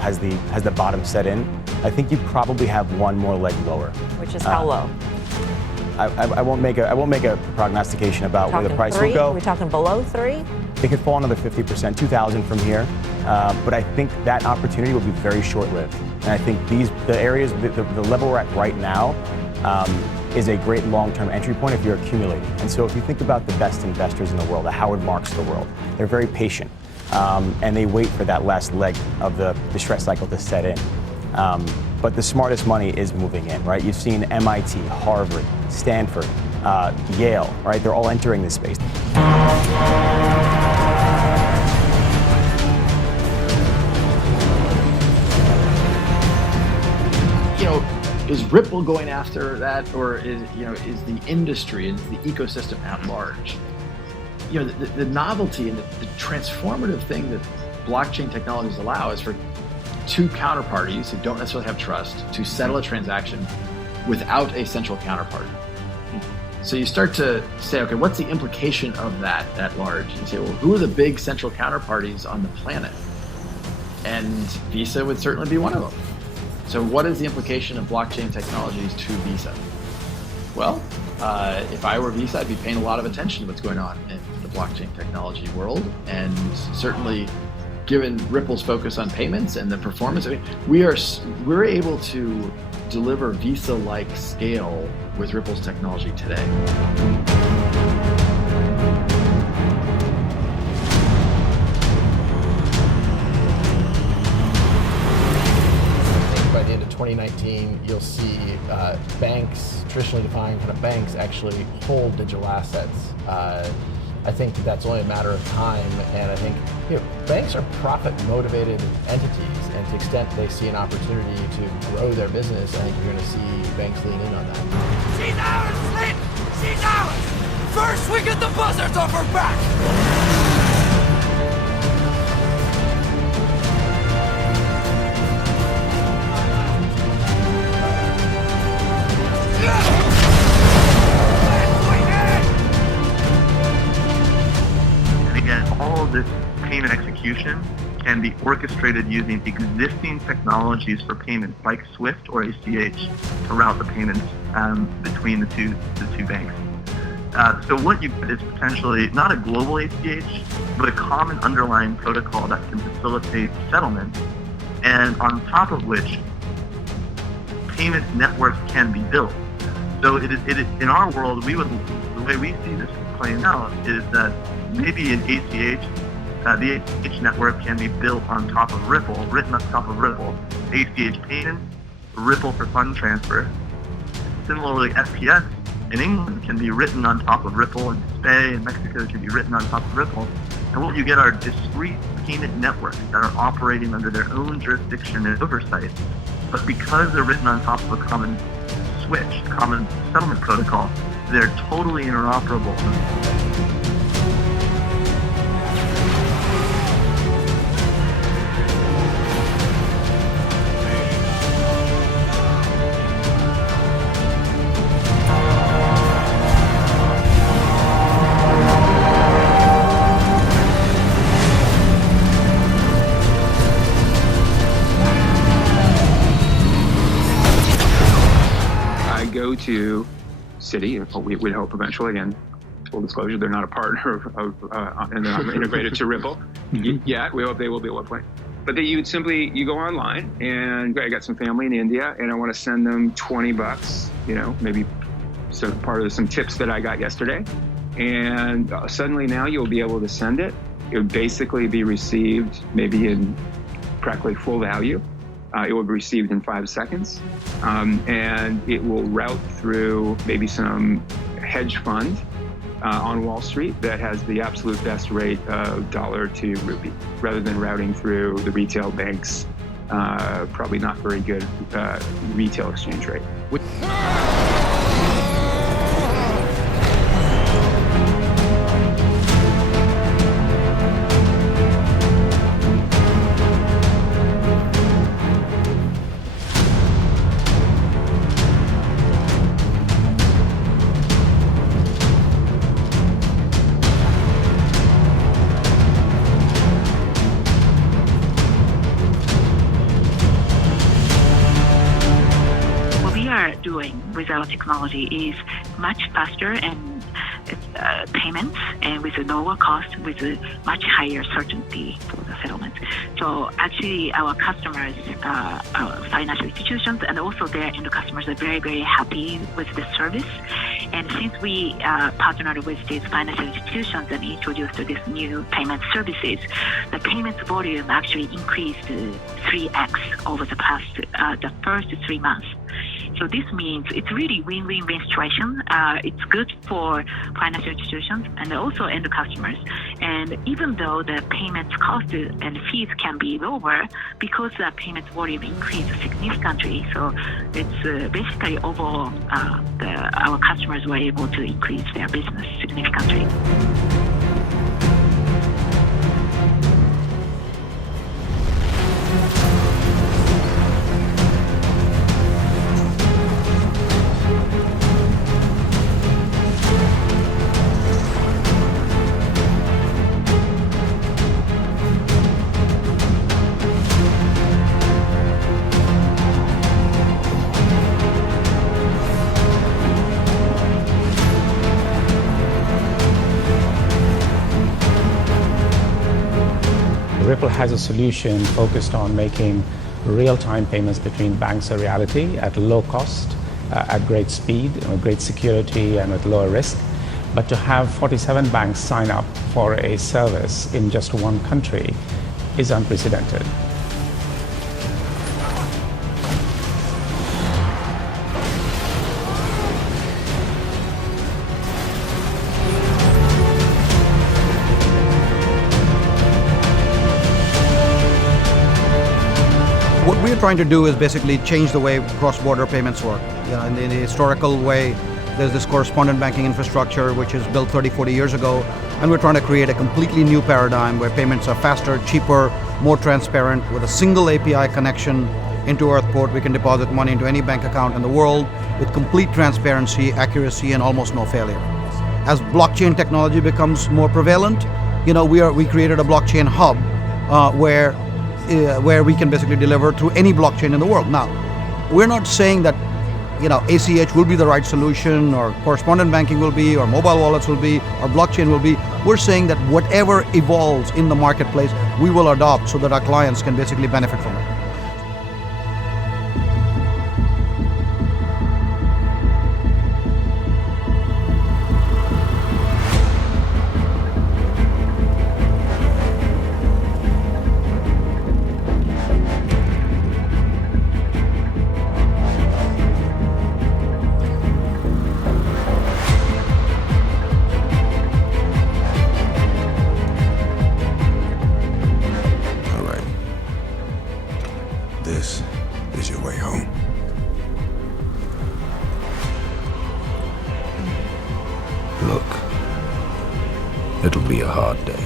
has the bottom set in. I think you probably have one more leg lower. Which is how low? I won't make a prognostication about where the price will go. Are we talking below 3? It could fall another 50%, 2,000 from here. But I think that opportunity will be very short-lived. And I think the areas, the level we're at right now is a great long-term entry point if you're accumulating. And so if you think about the best investors in the world, the Howard Marks of the world, they're very patient. And they wait for that last leg of the stress cycle to set in. But the smartest money is moving in, right? You've seen MIT, Harvard, Stanford, Yale, right? They're all entering this space. Is Ripple going after that, or is the industry and the ecosystem at large? The novelty and the transformative thing that blockchain technologies allow is for two counterparties who don't necessarily have trust to settle a transaction without a central counterparty. So you start to say, okay, what's the implication of that at large? And you say, well, who are the big central counterparties on the planet? And Visa would certainly be one of them. So what is the implication of blockchain technologies to Visa? Well, if I were Visa, I'd be paying a lot of attention to what's going on in the blockchain technology world. And certainly, given Ripple's focus on payments and the performance, we're able to deliver Visa-like scale with Ripple's technology today. By the end of 2019, you'll see banks, traditionally defined kind of banks, actually hold digital assets. I think that's only a matter of time, and I think banks are profit-motivated entities, and to the extent they see an opportunity to grow their business, I think you're going to see banks lean in on that. She's ours, Flint! She's ours! First we get the buzzards off her back! All of this payment execution can be orchestrated using existing technologies for payments like SWIFT or ACH to route the payments between the two banks. So what you get is potentially not a global ACH, but a common underlying protocol that can facilitate settlement, and on top of which payment networks can be built. So it is in our world, the way we see this playing out is that maybe an ACH, the ACH network can be built on top of Ripple, written on top of Ripple. ACH payments, Ripple for fund transfer. Similarly, SPS in England can be written on top of Ripple, and Spain in Mexico can be written on top of Ripple. And what you get are discrete payment networks that are operating under their own jurisdiction and oversight. But because they're written on top of a common switch, common settlement protocol, they're totally interoperable. To Citi, we'd hope eventually, again, full disclosure, they're not a partner and they're not integrated to Ripple yet. We hope they will be at one point. But that you go online, and I got some family in India, and I want to send them $20, maybe so part of some tips that I got yesterday. And suddenly now you'll be able to send it. It would basically be received maybe in practically full value. It will be received in 5 seconds, and it will route through maybe some hedge fund on Wall Street that has the absolute best rate of dollar to rupee, rather than routing through the retail banks, probably not very good retail exchange rate. doing with our technology is much faster and payments, and with a lower cost, with a much higher certainty for the settlement. So actually, our customers, our financial institutions, and also their end customers are very, very happy with the service. And since we partnered with these financial institutions and introduced these new payment services, the payments volume actually increased 3x over the first 3 months. So this means it's really win-win situation. It's good for financial institutions and also end customers. And even though the payments cost and fees can be lower, because the payments volume increased significantly, so it's basically overall our customers were able to increase their business significantly. Ripple has a solution focused on making real-time payments between banks a reality at low cost, at great speed, great security, and with lower risk. But to have 47 banks sign up for a service in just one country is unprecedented. What we're trying to do is basically change the way cross-border payments work. In the historical way, there's this correspondent banking infrastructure which is built 30, 40 years ago, and we're trying to create a completely new paradigm where payments are faster, cheaper, more transparent. With a single API connection into Earthport, we can deposit money into any bank account in the world with complete transparency, accuracy, and almost no failure. As blockchain technology becomes more prevalent, we created a blockchain hub where we can basically deliver through any blockchain in the world. Now, we're not saying that ACH will be the right solution, or correspondent banking will be, or mobile wallets will be, or blockchain will be. We're saying that whatever evolves in the marketplace, we will adopt so that our clients can basically benefit from it. This is your way home. Look, it'll be a hard day,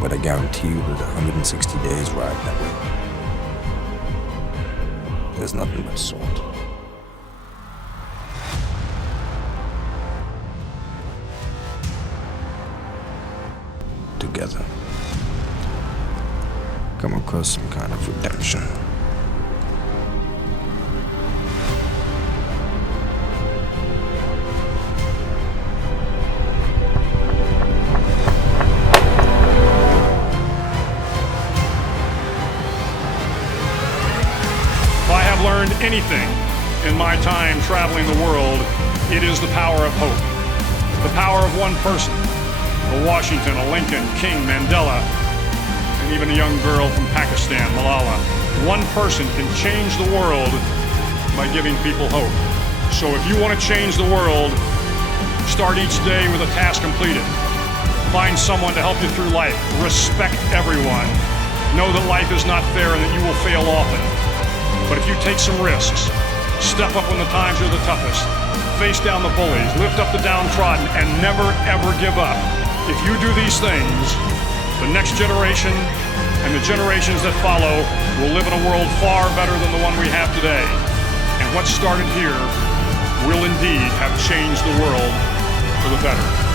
but I guarantee you that 160 days ride that way. There's nothing but salt. Together, come across some kind of redemption. If I have learned anything in my time traveling the world, it is the power of hope. The power of one person. A Washington, a Lincoln, King, Mandela, and even a young girl from Pakistan, Malala. One person can change the world by giving people hope. So if you want to change the world, start each day with a task completed. Find someone to help you through life. Respect everyone. Know that life is not fair and that you will fail often. But if you take some risks, step up when the times are the toughest, face down the bullies, lift up the downtrodden, and never ever give up. If you do these things, the next generation and the generations that follow will live in a world far better than the one we have today. And what started here will indeed have changed the world for the better.